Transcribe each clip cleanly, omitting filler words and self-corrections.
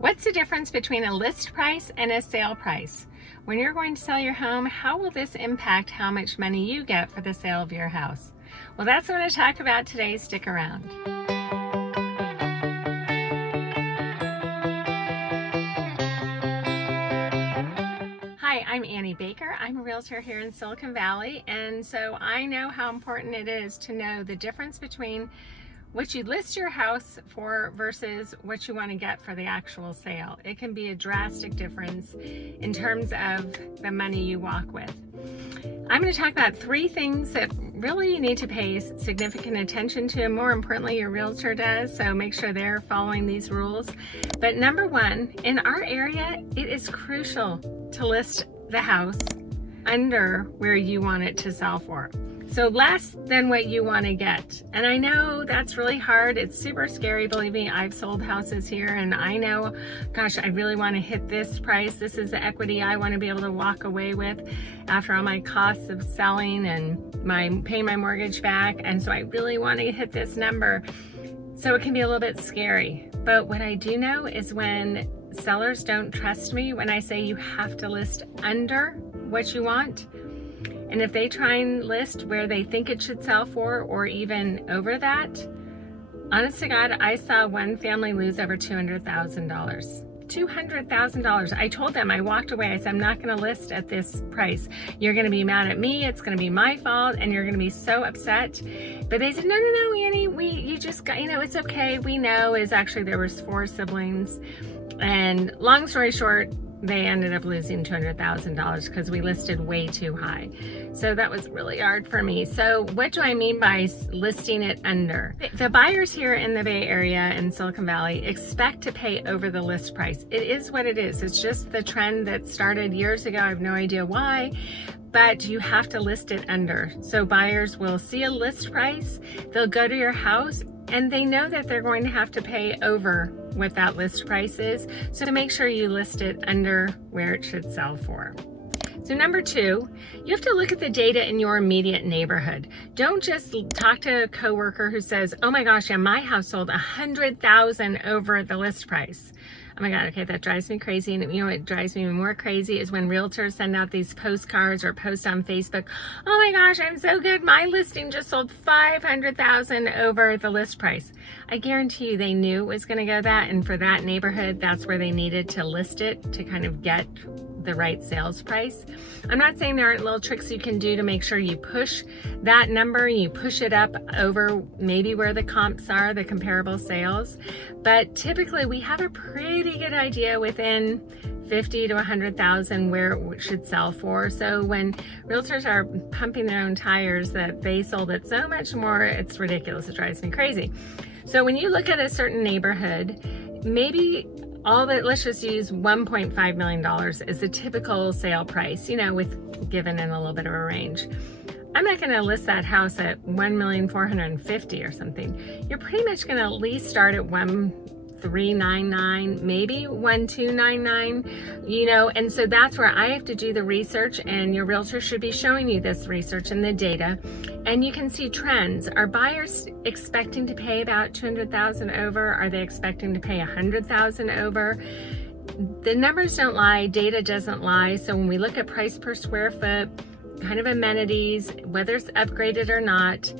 What's the difference between a list price and a sale price? When you're going to sell your home, how will this impact how much money you get for the sale of your house? Well, that's what I'm going to talk about today. Stick around. Hi, I'm Annie Baker. I'm a realtor here in Silicon Valley, and so I know how important it is to know the difference between what you list your house for versus what you want to get for the actual sale. It can be a drastic difference in terms of the money you walk with. I'm going to talk about 3 things that really you need to pay significant attention to, and more importantly, your realtor does, so make sure they're following these rules. But number 1, in our area, it is crucial to list the house under where you want it to sell for. So less than what you want to get. And I know that's really hard. It's super scary. Believe me, I've sold houses here and I know, gosh, I really want to hit this price. This is the equity I want to be able to walk away with after all my costs of selling and paying my mortgage back. And so I really want to hit this number. So it can be a little bit scary. But what I do know is when sellers don't trust me, when I say you have to list under what you want, and if they try and list where they think it should sell for or even over that, honest to God, I saw one family lose over $200,000. $200,000. I told them, I walked away. I said, I'm not going to list at this price. You're going to be mad at me. It's going to be my fault. And you're going to be so upset. But they said, no, Annie, you just got, it's okay. We know actually there was 4 siblings. And long story short, they ended up losing $200,000 because we listed way too high. So that was really hard for me. So what do I mean by listing it under? The buyers here in the Bay Area in Silicon Valley expect to pay over the list price. It is what it is. It's just the trend that started years ago. I have no idea why, but you have to list it under. So buyers will see a list price, they'll go to your house, and they know that they're going to have to pay over what that list price is. So to make sure you list it under where it should sell for. So number 2, you have to look at the data in your immediate neighborhood. Don't just talk to a coworker who says, oh my gosh, yeah, my house sold $100,000 over the list price. Oh my God, okay, that drives me crazy. And you know what drives me more crazy is when realtors send out these postcards or post on Facebook. Oh my gosh, I'm so good. My listing just sold $500,000 over the list price. I guarantee you they knew it was going to go that. And for that neighborhood, that's where they needed to list it to kind of get the right sales price. I'm not saying there aren't little tricks you can do to make sure you push that number, you push it up over maybe where the comps are, the comparable sales. But typically we have a pretty good idea within 50 to 100,000 where it should sell for. So when realtors are pumping their own tires that they sold it so much more, it's ridiculous. It drives me crazy. So when you look at a certain neighborhood, maybe let's just use $1.5 million as the typical sale price, with given in a little bit of a range. I'm not going to list that house at $1,450,000 or something. You're pretty much going to at least start at $1,399, maybe $1,299, and so that's where I have to do the research, and your realtor should be showing you this research and the data, and you can see trends. Are buyers expecting to pay about $200,000 over? Are they expecting to pay $100,000 over? The numbers don't lie, data doesn't lie. So when we look at price per square foot, kind of amenities, whether it's upgraded or not,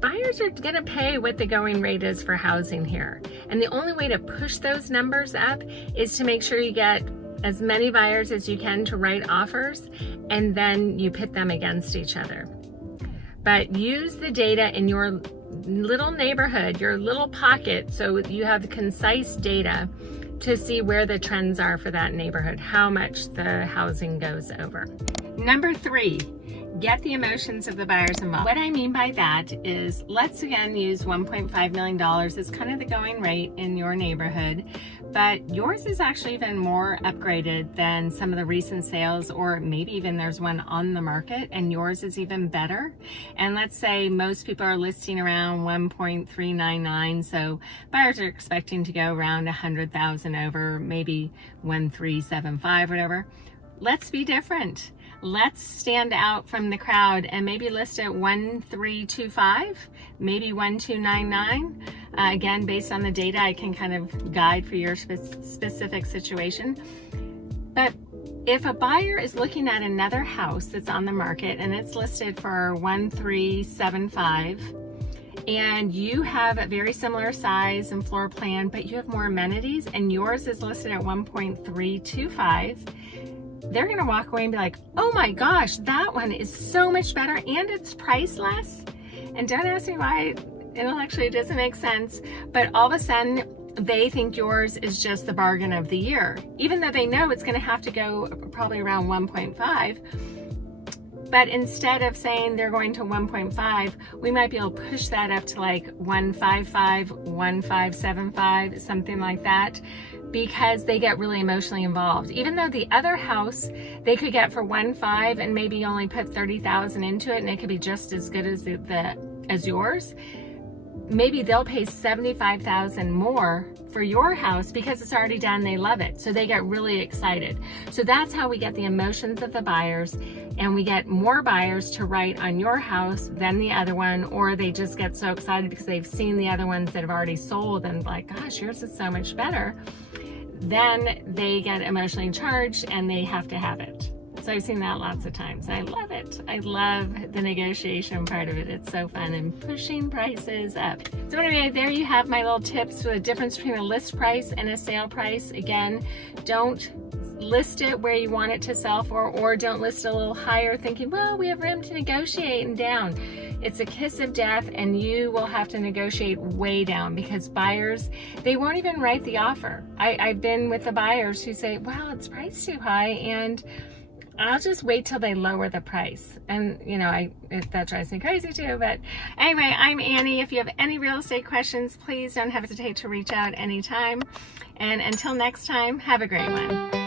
buyers are going to pay what the going rate is for housing here. And the only way to push those numbers up is to make sure you get as many buyers as you can to write offers, and then you pit them against each other. But use the data in your little neighborhood, your little pocket, so you have concise data to see where the trends are for that neighborhood, how much the housing goes over. Number 3, get the emotions of the buyers involved. What I mean by that is, let's again use $1.5 million as kind of the going rate in your neighborhood, but yours is actually even more upgraded than some of the recent sales, or maybe even there's one on the market and yours is even better. And let's say most people are listing around 1.399, so buyers are expecting to go around 100,000 over, maybe 1,375, whatever. Let's be different. let's stand out from the crowd and maybe list at 1,325, maybe 1,299. Again, based on the data, I can kind of guide for your specific situation. But if a buyer is looking at another house that's on the market and it's listed for 1,375, and you have a very similar size and floor plan, but you have more amenities and yours is listed at 1.325, they're gonna walk away and be like, oh my gosh, that one is so much better and it's priced less. And don't ask me why, intellectually it doesn't make sense, but all of a sudden they think yours is just the bargain of the year, even though they know it's gonna have to go probably around 1.5. But instead of saying they're going to 1.5, we might be able to push that up to like 1.55, 1.575, something like that, because they get really emotionally involved. Even though the other house they could get for 1.5 and maybe only put 30,000 into it, and it could be just as good as yours. Maybe they'll pay 75,000 more for your house because it's already done, they love it. So they get really excited. So that's how we get the emotions of the buyers, and we get more buyers to write on your house than the other one, or they just get so excited because they've seen the other ones that have already sold and like, gosh, yours is so much better. Then they get emotionally charged and they have to have it. So I've seen that lots of times. I love it. I love the negotiation part of it. It's so fun, and pushing prices up. So anyway, there you have my little tips for the difference between a list price and a sale price. Again, don't list it where you want it to sell for, or don't list it a little higher thinking, well, we have room to negotiate and down. It's a kiss of death, and you will have to negotiate way down because buyers, they won't even write the offer. I've been with the buyers who say, well, it's priced too high, and I'll just wait till they lower the price. And you know, that drives me crazy too. But anyway, I'm Annie. If you have any real estate questions, please don't hesitate to reach out anytime. And until next time, have a great one.